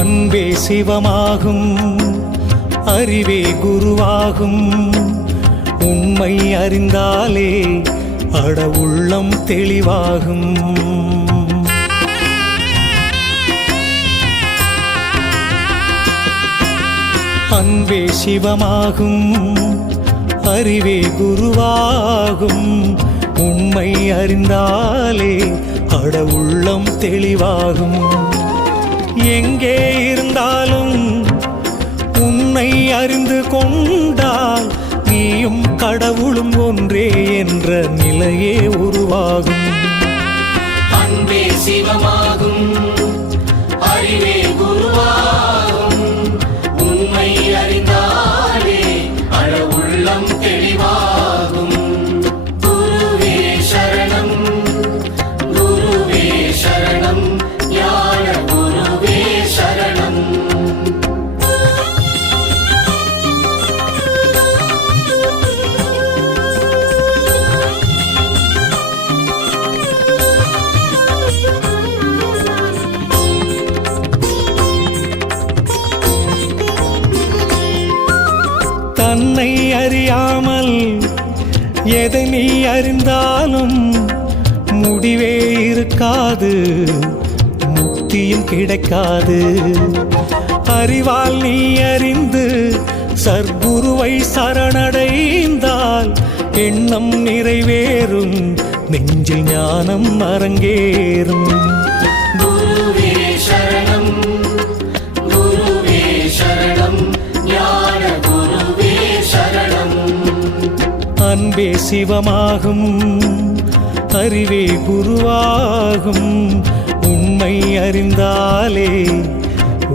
அன்பே சிவமாகும், அறிவே குருவாகும். உண்மை அறிந்தாலே அட உள்ளம் தெளிவாகும். அன்பே சிவமாகும், அறிவே குருவாகும். உண்மை அறிந்தாலே அட உள்ளம் தெளிவாகும். எங்கே இருந்தாலும் உன்னை அறிந்து கொண்டால் நீயும் கடவுளும் ஒன்றே என்ற நிலையே உருவாகும். அன்பே சிவமாகும், அறிவே குருவாகும். உண்மை அறிந்தாலே அட உள்ளம் தெளிவாகும். குருவே சரணம், குருவே சரணம், ஞான குருவே சரணம். தன்னை அறியாமல் எதை நீ அறிந்தாலும் முடிவே இருக்காது, முக்தியும் கிடைக்காது. அறிவால் நீ அறிந்து சர்க்குருவை சரணடைந்தால் எண்ணம் நிறைவேறும், நெஞ்சில் ஞானம் அரங்கேறும். குருவே சரணம், குருவே சரணம், ஞான குருவே சரணம். அன்பே சிவமாகும், அறிவே குருவாகும். உண்மை அறிந்தாலே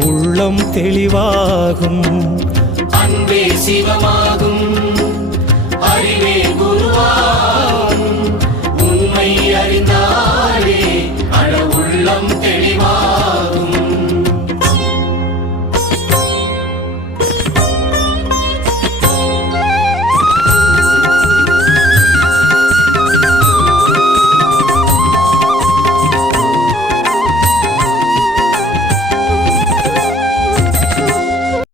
உள்ளம் தெளிவாகும். அன்பே சிவமாகும், அறிவே